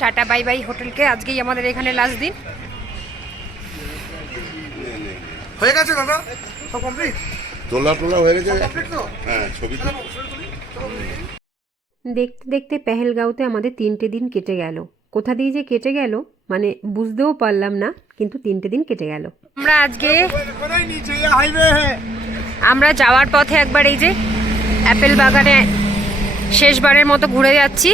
Tata bye bye হোটেলকে। আজকেই আমাদের এখানে লাস্ট দিন। হয়ে গেছে দাদা? সব কমপ্লিট তোলা টোলা হয়ে গেছে? হ্যাঁ ছবি তো। দেখতে দেখতে পেহেলগাঁওতে আমাদের তিনটে দিন কেটে গেল। কোথা দিয়ে যে কেটে গেল মানে বুঝতেও পারলাম না কিন্তু তিনটে দিন কেটে গেল। আমরা আজকে হ্যাঁ আমরা যাওয়ার পথে একবার এই যে অ্যাপেল বাগানে শেষবারের মতো ঘুরে যাচ্ছি।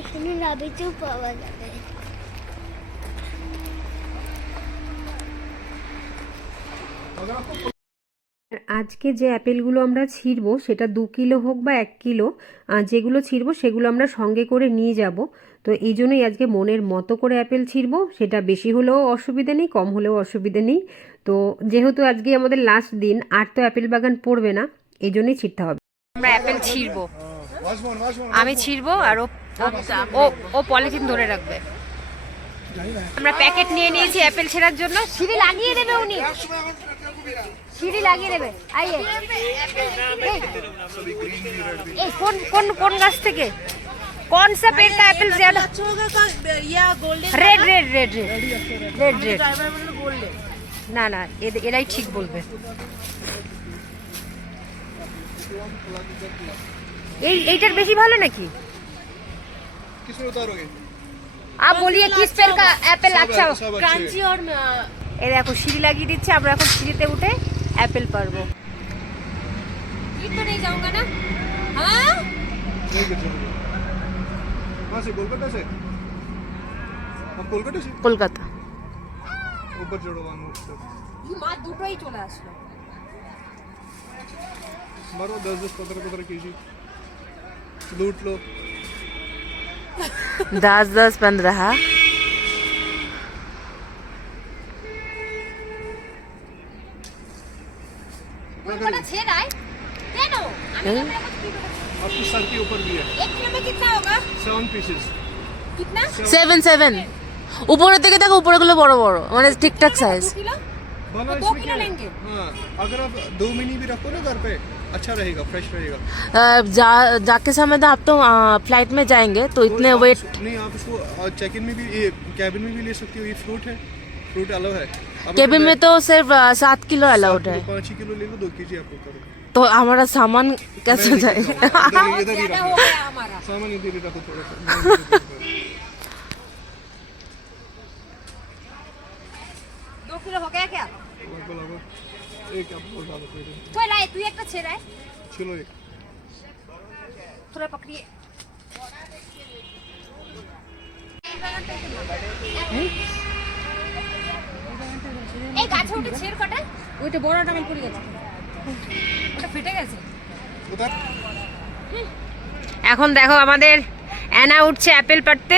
এখানে রাবিতেও পাওয়া যাবে। আর আজকে যে অ্যাপেলগুলো আমরা ছিঁড়বো সেটা দু কিলো হোক বা এক কিলো যেগুলো ছিঁড়বো সেগুলো আমরা সঙ্গে করে নিয়ে যাব। তো এই জন্যই আজকে মনের মতো করে অ্যাপেল ছিঁড়বো। সেটা বেশি হলেও অসুবিধে নেই কম হলেও অসুবিধে নেই। তো যেহেতু আজকে আমাদের লাস্ট দিন আর তো অ্যাপেল বাগান পড়বে না এই জন্যই ছিঁড়তে হবে। আমরা অ্যাপেল ছিঁড়বো। আমি ছিঁড়বো আর ও ও ও পলিথিন ধরে রাখবে আমরা প্যাকেট নিয়ে নিয়েছি অ্যাপেল ছেঁড়ার জন্য সিঁড়ি লাগিয়ে দেবে উনি সিঁড়ি লাগিয়ে দেবে আইয়ে এই, এই কোন কোন কোন গাছ থেকে কোন সা पेड़ का एप्पल ज्यादा red red red red red red না না এদ- এরাই ঠিক বলবে এই এইটার বেশি ভালো নাকি किसमें उतारोगे आप बोलिए किस पेड़ का एप्पल अच्छा हो सब अच्छे हैं। এ দেখো সিঁড়ি লাগিয়ে দিচ্ছে আমরা এখন সিঁড়িতে উঠে অ্যাপেল পারবো तो नहीं जाऊंगा ना हाँ नहीं कर सकते कहाँ से कोलकाता से आप कोलकाता से কলকাতা ऊपर चढ़ो वहाँ ऊपर মা দুটোই চলে আসলো मारो दस दस पंद्रह पंद्रह के जी लूट लो दस दस पंद्रह ওটা ছেড়াই কেন আমি আমরা এখন কি করবো? आपकी सर के ऊपर भी है एक किलो में कितना होगा सेवन पीसेस कितना সেভেন সেভেন উপরের থেকে দেখো উপরেগুলো বড় বড় মানে ঠিকঠাক সাইজ दो किलो बना तो दो इसमें किलो क्या है? लेंगे। हाँ अगर आप दो मिनी भी रखो ना घर पे अच्छा रहेगा फ्रेश रहेगा। जा जाके समय तो आप तो फ़्लाइट में जाएँगे तो इतने वेट नहीं आप इसको चेक इन में भी कैबिन में भी ले सकती हो ये फ्रूट है। फ्रूट अलाउ है। केबिन में तो सिर्फ़ सात किलो अलाउड है। पाँच ही किलो ले लो दो के जी आपको करो तो हमारा सामान कैसे जाएगा? सामान इधर ही रखो थोड़ा सा। दो किलो हो गया क्या? एक आप और डालो पेट में। तो লাই তুই একটা ছেড়াই चलो एक थोड़ा पकड़िए এই গাছে উঠে ছেড় কটা ওইটা বড়টা আমার পড়ে গেছে ওটা ফেটে গেছে उधर এখন দেখো আমাদের অ্যানা উঠছে অ্যাপেল পাড়তে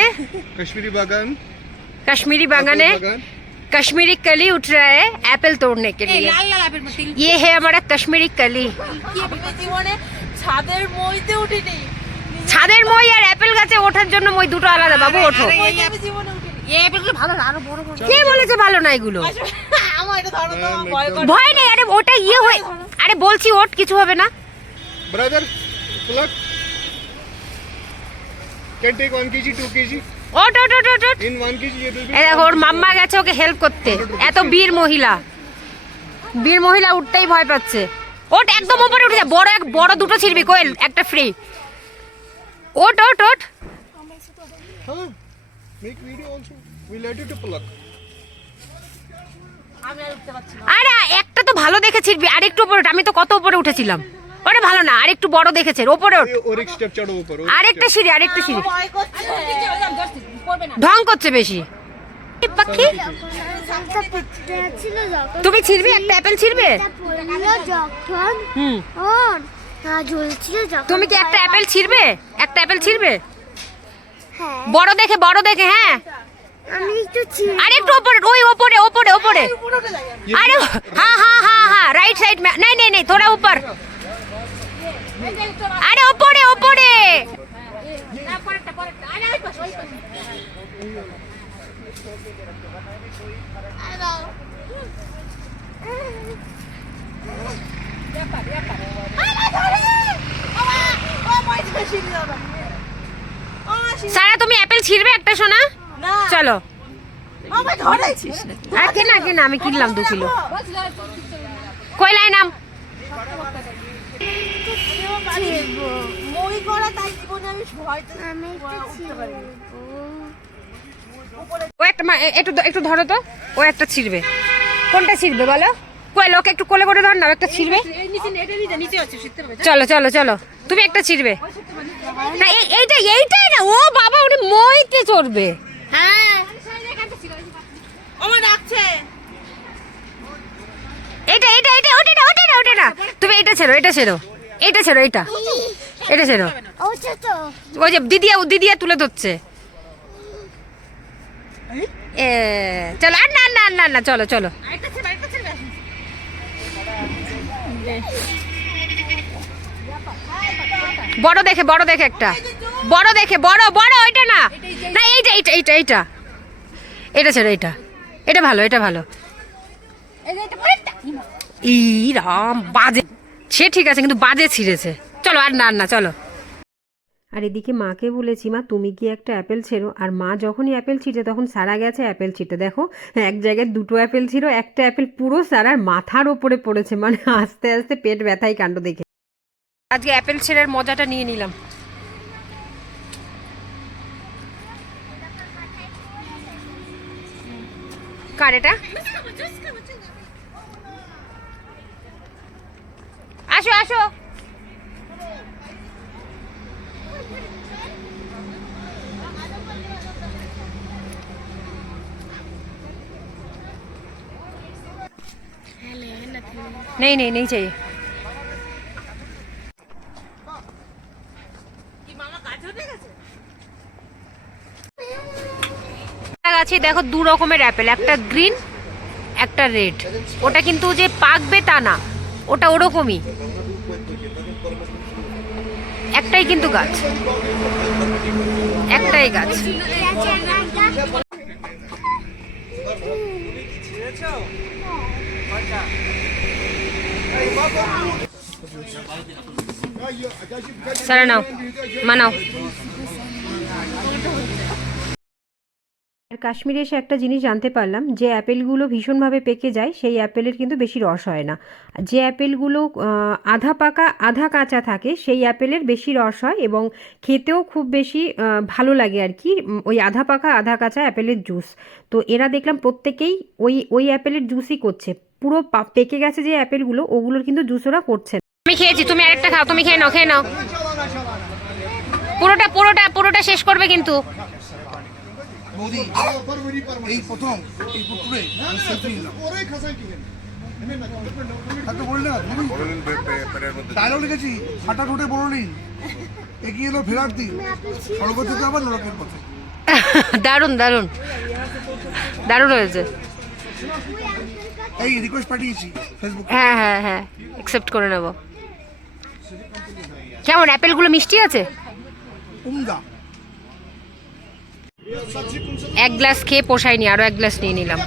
कश्मीरी बागान कश्मीरी बागाने बागान कश्मीरी कली उठ रहा है एप्पल तोड़ने के लिए ये है हमारा कश्मीरी कली জীবনে ছাদের মইতে উঠিনি ছাদের মই আর অ্যাপেল গাছে ওঠার জন্য মই দুটো আলাদা বাবু ওঠো আমি জীবনে উঠিনি কে বলেছে ভালো না এগুলো আমার এটা ধরো তো আমার ভয় করে ভয় নেই আরে ওটা ইয়ে হয়ে আরে বলছি ওঠ কিছু হবে না brother plug can take one K G two ওট ওট ওর মাম্মা গেছে ওকে হেল্প করতে। এত বীর মহিলা। বীর মহিলা উঠতেই ভয় পাচ্ছে। ওট একদম উপরে উঠে যা। বড় এক বড় দুটো ছিড়বি কোয়েল একটা ফ্রি ওট ওট ওট আরে একটা তো ভালো দেখে ছিড়বি। আর একটু উপরে আমি তো কত উপরে উঠেছিলাম। ওটা ভালো না আর একটু বড় দেখেছে ওপরে আর একটা সিঁড়ি আর আরেকটা সিঁড়ি ঢং করছে বেশি। পাখি তুমি ছিড়বে? একটা অ্যাপেল ছিড়বে? তুমি কি একটা অ্যাপেল ছিড়বে? একটা অ্যাপেল ছিড়বে? বড় দেখে বড় দেখে হ্যাঁ। আরে একটু ওপরে ওই ওপরে ওপরে ওপরে। আরে হ্যাঁ হ্যাঁ হ্যাঁ হ্যাঁ রাইট সাইড নাই নাই নাই থোড়া উপর। আরে ওপরে ওপরে। সারা তুমি অ্যাপেল ছিঁড়বে একটা শোনা চলো। আর কেনা আমি কিনলাম দু কিলো। কয়লায় নাম ও একটা মা- একটু একটু ধরো তো। ও একটা ছিঁড়বে। কোনটা ছিঁড়বে বলো? একটু কোলে করে ধর না একটা ছিঁড়বে। চলো চলো চলো। তুমি একটা ছিঁড়বে। না, এই- এইটা এইটাই ও বাবা মইতে চড়বে। এটা এটা এটা, ওটা না ওটা না ওটা না। তুমি এটা ছেড়ো এটা ছেড়ো। এটা ছেড়ো, এটা। এটা ছেড়ো। ও ওই যে দিদিয়া দিদিয়া তুলে ধরছে। এ, চলো, আর না না না না, চলো চলো। বড় দেখে বড় দেখে একটা। বড় দেখে, বড় বড় ওইটা না। না, এইটা এইটা এইটা এইটা। এটা ছেড়ে এটা এটা ভালো। এটা ভালো ই রাম বাজে। সে ঠিক আছে কিন্তু বাজে ছিঁড়েছে। চলো আর না না চলো। আর এদিকে মাকে বলেছি মা তুমি কি একটা অ্যাপেল ছেড়ো? আর মা যখনই অ্যাপেল ছিটে তখন সারা গেছে অ্যাপেল ছিটে দেখো এক জায়গায় দুটো অ্যাপেল ছিল একটা অ্যাপেল পুরো সারার মাথার ওপরে পড়েছে। মানে আস্তে আস্তে পেট ব্যথাই কাণ্ড দেখে। আজকে অ্যাপেল ছেড়ের মজাটা নিয়ে নিলাম। কার এটা? আসো আসো नहीं नहीं नहीं चाहिए গাছে দেখো দু রকমের অ্যাপেল একটা গ্রিন একটা রেড ওটা কিন্তু যে পাকবে তা না ওটা ওরকমই। একটাই কিন্তু গাছ। একটাই গাছ। সারা নাও মানাও। কাশ্মীরে এসে একটা জিনিস জানতে পারলাম, যে অ্যাপেলগুলো ভীষণভাবে পেকে যায়, সেই অ্যাপেলের কিন্তু বেশি রস হয় না। যে অ্যাপেলগুলো আধা পাকা, আধা কাঁচা থাকে, সেই অ্যাপেলের বেশি রস হয় এবং খেতেও খুব বেশি ভালো লাগে আর কি ওই আধা পাকা, আধা কাঁচা অ্যাপেলের জুস। তো এরা দেখলাম প্রত্যেকেই ওই ওই অ্যাপেলের জুসই করছে। পুরো পেকে গেছে যে অ্যাপেলগুলো, ওগুলোর কিন্তু জুস ওরা করছে। আমি খেয়েছি, তুমি আরেকটা খাও, তুমি খেয়ে নাও খেয়ে নাও। পুরোটা পুরোটা পুরোটা শেষ করবে কিন্তু। বৌদি এই প্রথম পুকুরে আমি সেলফি নিলাম। লিখেছি ঠোঁটে বললিন এগিয়ে এলো ফেরার দিন। স্বর্গ থেকে আবার নরকের পথে। দারুণ দারুণ। দারুণ হয়েছে। এই রিকোয়েস্ট পাঠিয়েছি ফেসবুক হ্যাঁ হ্যাঁ হ্যাঁ অ্যাকসেপ্ট করে নেব। কেমন অ্যাপেলগুলো মিষ্টি আছে? উমদা। এক গ্লাস খেয়ে পোষায়নি আরও এক গ্লাস নিয়ে নিলাম।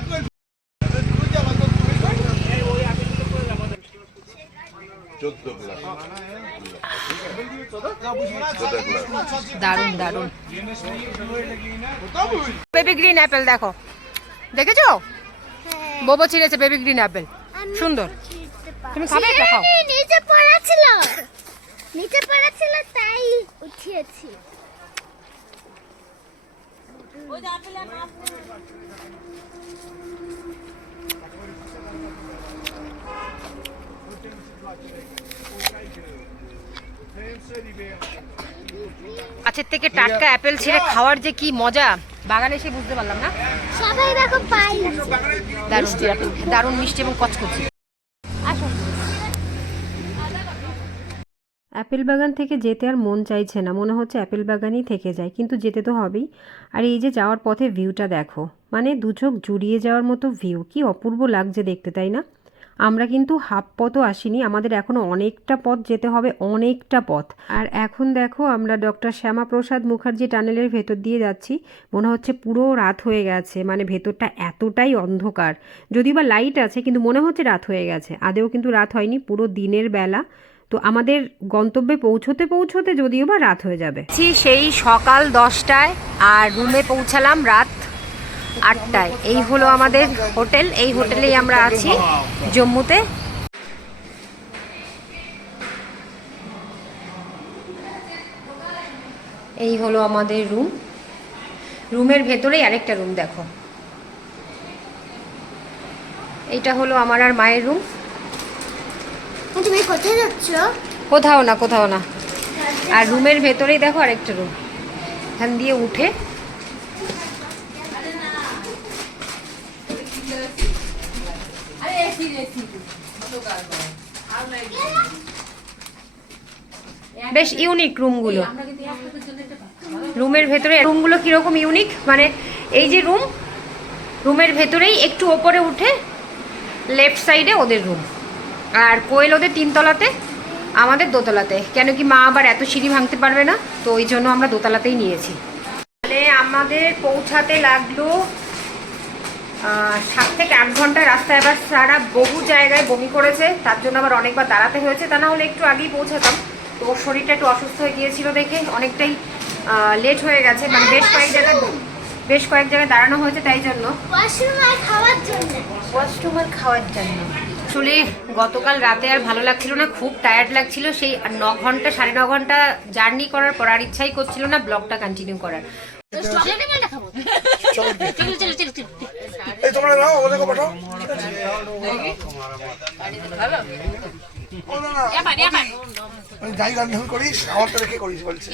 দারুণ দারুণ। বেবি গ্রিন অ্যাপেল দেখো। দেখেছ? বোবো ছিঁড়েছে বেবি গ্রিন অ্যাপেল সুন্দর। তুমি খাবে একটা খাও। নিচে পড়া ছিল। নিচে পড়া ছিল তাই উঠিয়েছি। গাছের থেকে টাটকা অ্যাপেল ছিঁড়ে খাওয়ার যে কি মজা বাগানে এসে বুঝতে পারলাম না? সবাই দেখো পাই দারুণ দারুণ মিষ্টি এবং কচকচি। অ্যাপেল বাগান থেকে যেতে আর মন চাইছে না। মনে হচ্ছে অ্যাপেল বাগানই থেকে যায়। কিন্তু যেতে তো হবেই। আর এই যে যাওয়ার পথে ভিউটা দেখো। মানে দু চোখ জুড়িয়ে যাওয়ার মতো ভিউ। কি অপূর্ব লাগছে দেখতে, তাই না? আমরা কিন্তু হাফ পথও আসিনি। আমাদের এখনও অনেকটা পথ যেতে হবে, অনেকটা পথ। আর এখন দেখো আমরা ডক্টর শ্যামাপ্রসাদ মুখার্জি টানেলের ভেতর দিয়ে যাচ্ছি। মনে হচ্ছে পুরো রাত হয়ে গেছে। মানে ভেতরটা এতটাই অন্ধকার। যদিও বা লাইট আছে, কিন্তু মনে হচ্ছে রাত হয়ে গেছে। আদেও কিন্তু রাত হয়নি। পুরো দিনের বেলা। তো আমাদের গন্তব্যে পৌঁছতে পৌঁছতে যদিও বা রাত হয়ে যাবে। সেই সকাল দশটায় আর রুমে পৌঁছালাম রাত আটটায়। এই হলো আমাদের হোটেল, এই হোটেলেই আমরা আছি জম্মুতে। এই হলো আমাদের রুম। রুমের ভেতরেই আরেকটা রুম দেখো। এইটা হলো আমার আর মায়ের রুম। তুমি কোথায় যাচ্ছ? কোথাও না কোথাও না। আর রুমের ভেতরেই দেখো আরেকটা রুম এখান দিয়ে উঠে বেশ ইউনিক রুমগুলো রুমের ভেতরে রুমগুলো কীরকম ইউনিক মানে এই যে রুম রুমের ভেতরেই একটু ওপরে উঠে লেফট সাইডে ওদের রুম আর কোয়েল ওদের তিনতলাতে আমাদের দোতলাতে। কেন কি মা আবার এত সিঁড়ি ভাঙতে পারবে না? তো ওই জন্য আমরা দোতলাতেই নিয়েছি। তাহলে আমাদের পৌঁছাতে লাগল সাত থেকে আট ঘণ্টা রাস্তা। এবার সারা বহু জায়গায় বমি করেছে তার জন্য আবার অনেকবার দাঁড়াতে হয়েছে। তা না হলে একটু আগেই পৌঁছাতাম। তো ওর শরীরটা একটু অসুস্থ হয়ে গিয়েছিল দেখে অনেকটাই লেট হয়ে গেছে। মানে বেশ কয়েক জায়গায় বেশ কয়েক জায়গায় দাঁড়ানো হয়েছে তাই জন্য। ওয়াশরুম আর খাওয়ার জন্য। ওয়াশরুমের খাওয়ার জন্য। আসলে গতকাল রাতে আর ভালো লাগছিল না খুব টায়ার্ড লাগছিল। সেই আর ন ঘণ্টা সাড়ে ন ঘণ্টা জার্নি করার পর আর ইচ্ছাই করছিল না ব্লগটা কন্টিনিউ করার। যাই রান্না করিস রেখে করিস বলছি।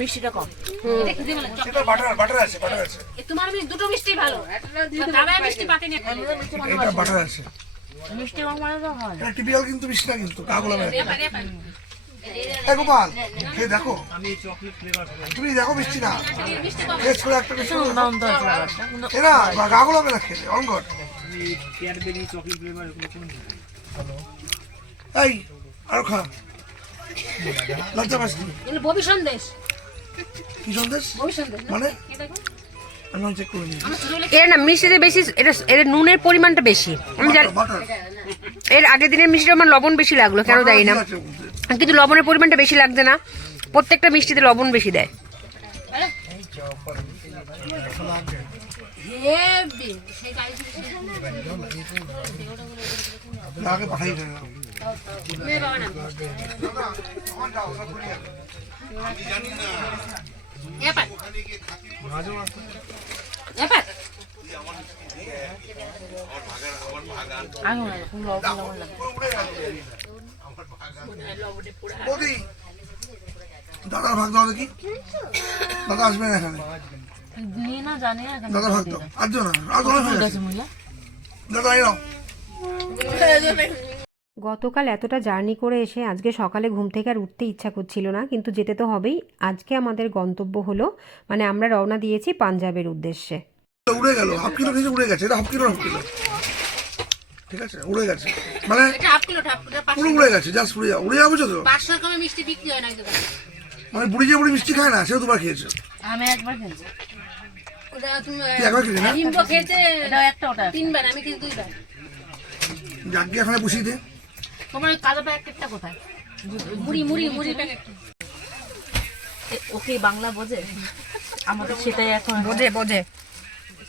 মিষ্টিটা কম। বাটার বাটার আছে বাটার আছে। তোমার দুটো মিষ্টি ভালো। মিষ্টি পাতে নিয়ে এটা বাটার আছে। মিষ্টি কম মানে তো হয়। এটা টিপিক্যাল কিন্তু মিষ্টি না কিন্তু কাগুলা এ গোপাল খেয়ে দেখো তুমি দেখো মিষ্টি না। টেস্ট করে একটা মিষ্টি এরা গাগুলা মেরে খেতে অঙ্গর। এই আর খা। লজ্জা পাস? ববি সন্দেশ। কি সন্দেশ? মানে? আমি চেক করে না মিষ্টিতে বেশি এটা এর নুনের পরিমাণটা বেশি। আমি জানি এর আগের দিনের মিষ্টিটা আমার লবণ বেশি লাগল কেন দেয় না। কিন্তু লবণের পরিমাণটা বেশি লাগছে না। প্রত্যেকটা মিষ্টিতে লবণ বেশি দেয়। আগে পাঠাই না দাদার ভাগ দাও দেখি। দাদা আসবে না এখানে না না এখানে ভাগ দাও আর মুইয়া দাদা এই নাও গতকাল এতটা জার্নি করে এসে আজকে সকালে ঘুম থেকে আর উঠতে ইচ্ছা করছিল না কিন্তু যেতে তো হবেই। আজকে আমাদের গন্তব্য হলো মানে আমরা রওনা দিয়েছি পাঞ্জাবের উদ্দেশ্যে। উড়ে গেল হাফ কিলো উড়ে গেছে এটা হাফ কিলো হাফ কিলো। ঠিক আছে উড়ে গেছে। মানে এটা হাফ কিলো হাফ কিলো পুরো উড়ে গেছে জাস্ট উড়ে যাও। উড়ে যাব তো? পাঁচশো রকমের মিষ্টি বিক্রি হয় না মানে বুড়ি যে বুড়ি মিষ্টি খায় না সেও দুবার খেয়েছে। আমি একবার খেয়েছি। ওটা তুমি একবার খেলি না? খেয়েছে একটা ওটা তিনবার আমি কিন্তু দুইবার। যাকে এখানে বসিয়ে দে। তোমার ওই কালো প্যাকেটটা কোথায়? মুড়ি মুড়ি মুড়ি প্যাকেট। ওকে বাংলা বোঝে? আমাদের সেটাই এখন বোঝে বোঝে।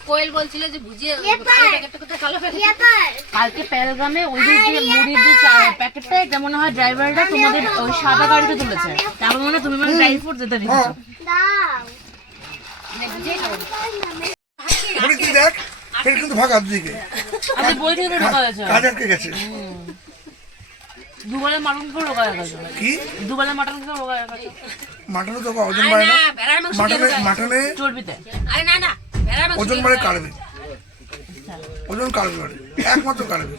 কোয়েল বলছিল যে কোথায়? কালো প্যাকেট কালকে পেলগ্রামে ওই যে যে মুড়ির যে প্যাকেটটা এটা মনে হয় ড্রাইভারটা তোমাদের ওই সাদা গাড়িতে তুলেছে। তারপর মনে তুমি মানে ড্রাইভ ফোর যেতে তুই দেখ ফের কিন্তু ভাগ হাত দিকে আমি বলছি ঢোকা গেছে। কাজ গেছে। দুবেলা মাটন গেছে। কি? দুবেলা মাটন গেছে। তো ওজন বাড়ে না? না ভেড়ার মাংস মাটনে মাটনে চর্বিতে। আরে না না ওজন বাড়ে কাড়বে ওজন কাড়বে বাড়ে। একমাত্র কাড়বে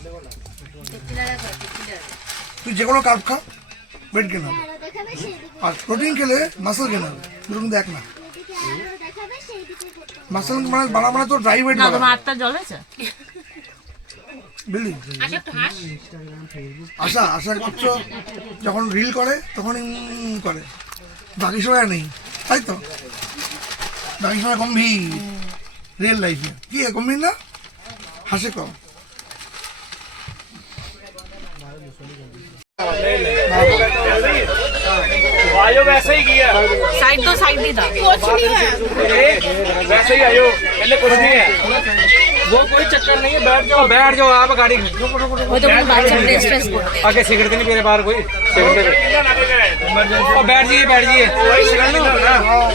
তুই যে কোনো কার্ব খা ওয়েট গেন হবে। আর প্রোটিন খেলে মাসেল গেন হবে। দুটো কিন্তু এক না। মাসেল মানে বাড়া মানে তো ড্রাই ওয়েট না বাড়া আত্মা জল আছে বিল্ডিং আসে একটু হাস আশা আশা করছ যখন রিল করে তখন উম করে বাকি সময় আর নেই তাই তো বাকি সময় গম্ভীর রিয়েল লাইফে কি গম্ভীর না হাসে কম आयो वैसे ही किया সাইড তো সাইড দিয়ে দাও वैसे ही आयो पहले कुछ नहीं है वो कोई चक्कर नहीं है बैठ जाओ। बैठ जाओ आप गाड़ी वो तो आगे सिगरेट नहीं मेरे बाहर कोई बैठ जाइए बैठ जाइए।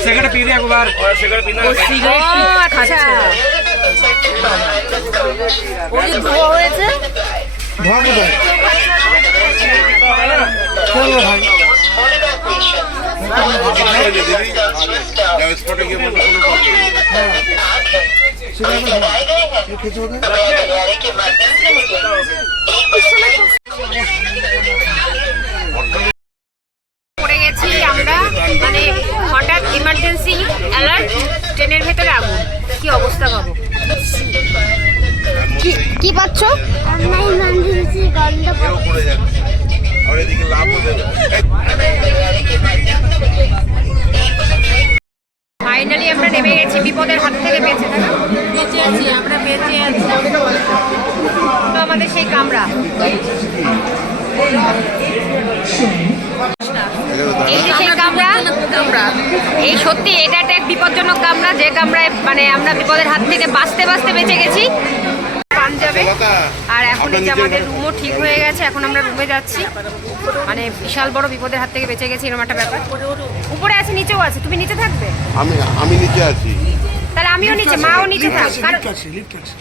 सिगरेट पी रहे अखबार सिगरेट পড়ে গেছি আমরা মানে হঠাৎ ইমার্জেন্সি অ্যালার্ট ট্রেনের ভেতরে আগুন। কি অবস্থা পাবো কি পাচ্ছ? আমার গন্ধ আর এদিকে ফাইনালি আমরা নেমে গেছি বিপদের হাত থেকে বেঁচে? বেঁচে আছি আমরা বেঁচে আছি। আমাদের সেই কামরা। এই যে সেই কামরা কামরা এই সত্যি এটা একটা এক বিপজ্জনক কামরা যে কামরায় মানে আমরা বিপদের হাত থেকে বাঁচতে বাঁচতে বেঁচে গেছি। পাঞ্জাবে আর এখন এই যে আমাদের রুমও ঠিক হয়ে গেছে এখন আমরা রুমে যাচ্ছি। মানে বিশাল বড় বিপদের হাত থেকে বেঁচে গেছি এরকম একটা ব্যাপার। উপরে আছে নিচেও আছে। তুমি নিচে থাকবে? আমি আমি নিচে আছি। তাহলে আমিও নিচে মাও নিচে থাক। আছে কারণ লিফট আছে লিফট আছে।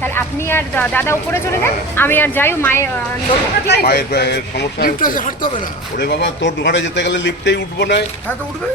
তাহলে আপনি আর দাদা উপরে চলে যান আমি আর যাই মায়ের পায়ের সমস্যা ওরে বাবা তোর ঘরে যেতে গেলে লিফটেই উঠবো না। হ্যাঁ তো উঠবে।